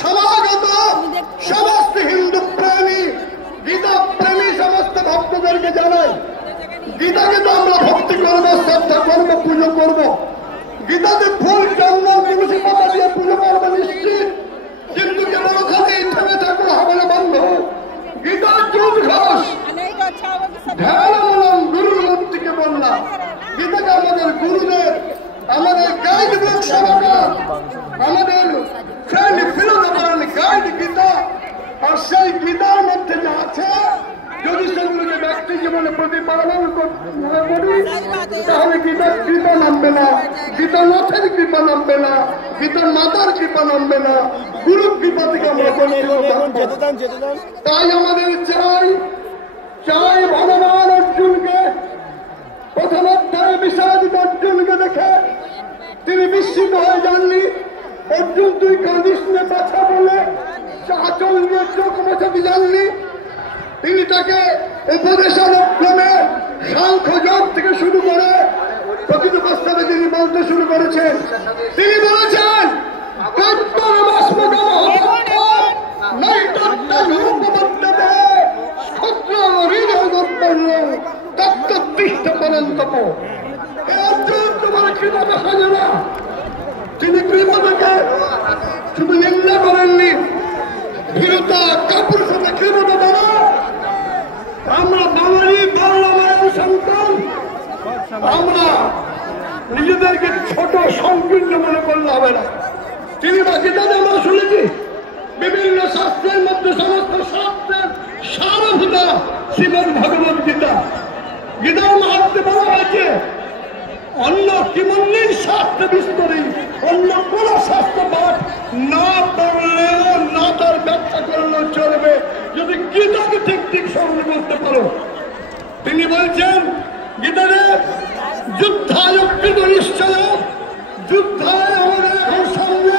সমাগত সমস্ত হিন্দু প্রেমী গীতা প্রেমী সমস্ত ভক্তদেরকে জানাই, গীতাকে তো আমরা ভক্তি করবো, শ্রদ্ধা করবো, পুজো করবো। গীতাতে ফুল চন্দন তুলসী পাতা দিয়ে পুজো করবো নিশ্চিত, কিন্তু কেবল ওখানেই থেমে থাকলে হবে না বন্ধু। গীতার চুল ঘাস ধ্যান গুরুর মূর্তিকে বললাম। গীতাকে আমাদের গুরুদের, আমাদের গাইড বুক সমাকার, আমাদের ফ্রেন্ড ফিলোসফার গাইড গীতা। আর সেই গীতার মধ্যে যা আছে যদি সেগুলোকে ব্যক্তি জীবনে প্রতিপালন করি তাহলে গীতার কৃপা নামবে না, গীতার নাথের কৃপা নামবে না, গীতার মাতার কৃপা নামবে না, গুরু কৃপা থেকে আমরা তাই আমাদের চাই ভগবান অর্জুনকে প্রথম অধ্যায়ে বিষাদিত অর্জুনকে দেখে তিনি বিস্মিত হয়ে যাননি। অর্জুন তুই কাঁদিস না কথা বলে আচল দিয়ে চোখ মোছাতে যাননি। তিনি তাকে উপদেশানুক্রমে সাংখ্যযোগ থেকে শুরু করে প্রকৃত বাস্তবে তিনি বলতে শুরু করেছেন। তিনি বলেছেন তিনি কৃপতাকে শুধু নিন্দা করেননি, ভীরতা কাপুরুষতা কৃপতা দ্বারা আমরা বাঙালি বাংলা মায়ের সন্তান, আমরা নিজেদেরকে ছোট সংকীর্ণ মনে করলে হবে না। তিনি বাকিটাতে আমরা শুনেছি বিভিন্ন শাস্ত্রের মধ্যে সমস্ত শাস্ত্রের সারভূতা শ্রীমদ ভগবত গীতা। গীতার মাহাত্ম্যে বলা হয়েছে অন্য কিমন্যের শাস্ত্র বিস্তরী, অন্য কোন শাস্ত্র পাঠ না পড়লেও না তার ব্যাখ্যা করলেও চলবে যদি গীতাকে ঠিক ঠিক স্মরণ করতে পারো। তিনি বলছেন গীতাতে যুদ্ধায় কৃত নিশ্চয়, যুদ্ধায় আমাদের সামনে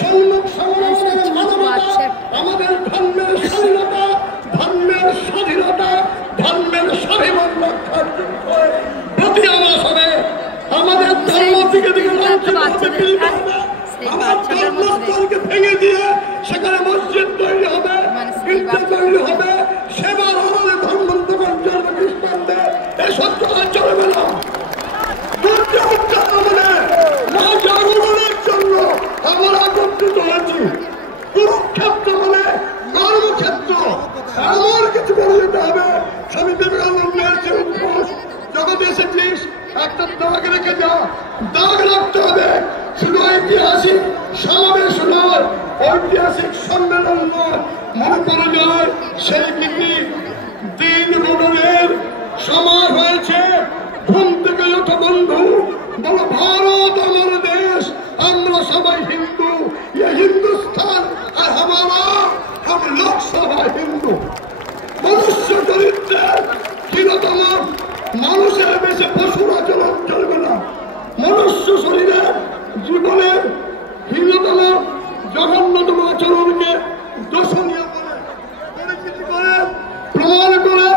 সম্মুখ সামনে মানবতা, আমাদের ধর্মের স্বাধীনতা, ধর্মের স্বাধীনতা, ধর্মের স্বাভিমান রক্ষার জন্য প্রতি আবাস হবে। আমাদের ধর্ম দিকে দিকে ধর্মস্থলকে ভেঙে দিয়ে সেখানে মসজিদ তৈরি হবে, গির্জা তৈরি হবে, সেবার আমাদের ধর্মান্তকরণ চলবে খ্রিস্টানদের। এসব চলবে না। জাগরণের জন্য আমরা একত্রিত হয়েছি। কুরুক্ষেত্র মানে কর্মক্ষেত্র, এমন কিছু করে যেতে হবে। স্বামী বিবেকানন্দের যে উদ্ঘোষ জগতে এসেছিস একটা দাগ রেখে যা, দাগ রাখতে হবে। শুধু ঐতিহাসিক সমাবেশ নয়, ঐতিহাসিক সম্মেলন নয়, মনে করা যায় সেই কি দিন গণনের সময় হয়েছে। ঘুম থেকে ওঠো বন্ধু, বলো ভারত আমার দেশ, আমরা সবাই হিন্দু, হিন্দুস্তান আর হামারা हम লোকসভা হিন্দু। মনুষ্য চরিত্রের হীনতম মানুষের বেশে পশুর আচরণ চলবে না। মনুষ্য শরীরের জীবনের হীনতম জঘন্যতম আচরণকে দোষণীয় করে পরিচিতি করে প্রমাণ করে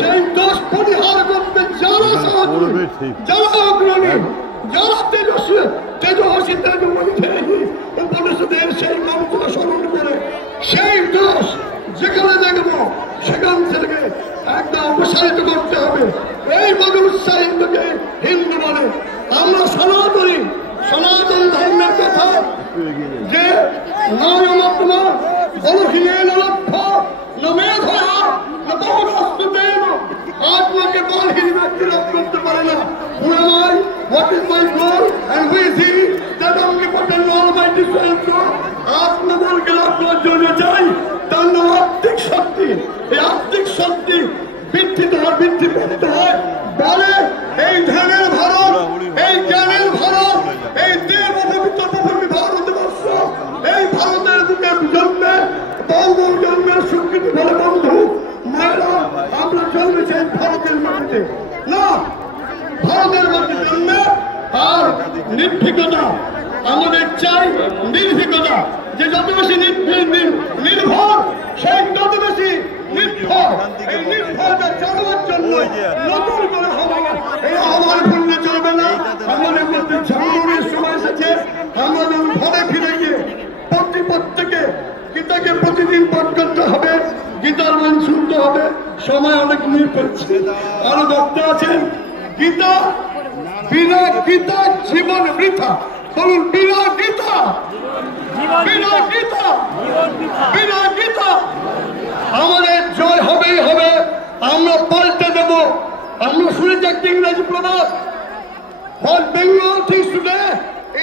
সেই দোষ পরিহার করতে যারা সহযোগী, যারা অগ্রণী, যারা তেজস্বী উপনিষদের সেই মন্ত্র স্মরণ করে সেই দোষ যেখানে দেখবো সেখান থেকে একদম অপসারিত করতে হবে। এই মনে উৎসাহিতকে হিন্দু বলে। আমরা সনাতনী, সনাতন ধর্মের কথা যে নারীমাত্মা বলহীন লক্ষ্য নমেধয়া নবহস্তেন আত্মাকে বলহীন ব্যক্তি রোধ করতে পারে না। Who am I? What is my goal? And who is he? That omnipotent almighty self. আত্মবলকে লক্ষ্য জন্য চাই তার নাম আত্মিক শক্তি। এই আত্মিক শক্তি বৃদ্ধিতে হয়, বৃদ্ধি করতে হয় বলে এই ধ্যানের ভারত, এই জ্ঞানের ভারত, এই দেব ভূমি ভারতবর্ষ, এই ভারতের বুকে জন্মে বহু জন্মের স্বীকৃতি বলে বন্ধু মায়েরা আমরা জন্মেছি ভারতের মাটিতে না, ভারতের মাটি জন্মে। আর নির্ভীকতা আমাদের চাই, নির্ভীকতা যে যত বেশি নির্ভর সেই তত বেশি নির্ভর। এই নির্ভরতা চালানোর জন্য নতুন করে এই আহ্বান করলে চলবে না। আমাদের মধ্যে জাগরণের সময় এসেছে। আমাদের ঘরে ফিরে গিয়ে প্রত্যেকে প্রতিদিন পাঠ করতে হবে, গীতার মান শুনতে হবে। সময় অনেক নিয়ে ফেলছে, আরো বক্তা আছেন। গীতা, বিনা গীতা জীবন বৃথা। বলুন বিনা গীতা, বিনা গীতা, বিনা গীতা। আমাদের জয় হবেই হবে, আমরা পাল্টে দেব। আমরা শুনেছি একটা ইংরেজি প্রবাদ, What Bengal thinks today,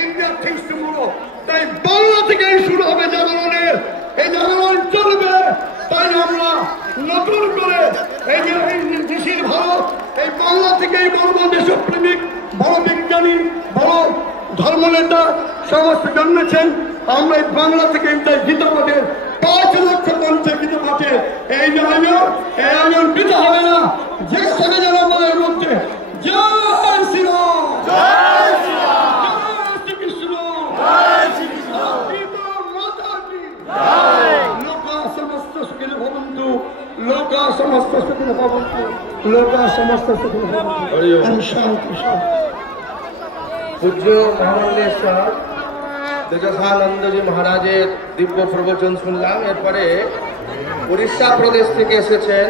India thinks tomorrow. তাই বাংলা থেকেই শুরু হবে জাগরণের। এই জাগরণ চলবে, তাই আমরা নতুন করে এই যে দেশের ভারত, এই বাংলা থেকেই বলবো দেশপ্রেমিক, বড় বিজ্ঞানী, বড় ধর্মনেতা সমস্ত জন্মেছেন। আমরা এই বাংলা থেকে তাই গীতা পাঠের 5 লক্ষ পঞ্চাশ গীতা পাঠে এই আয়োজন বৃথা হবে না। যে থেকে যারা আমাদের মধ্যে জয় শ্রীরাম, জয় শ্রীরাম, জয় শ্রীকৃষ্ণ, জয় শ্রীকৃষ্ণ, গীতা মাতা কি জয়। লোকা সমস্ত সুখিনো ভবন্তু, লোকা সমস্ত সুখিনো ভবন্তু, লোকা সমস্ত সুখিনো ভবন্তু। ওম শান্তি শান্তি। পূজ্য মহামন্ডলেশ্বর তেজসানন্দজি মহারাজের দিব্য প্রবচন শুনলাম। এরপরে উড়িষ্যা প্রদেশ থেকে এসেছেন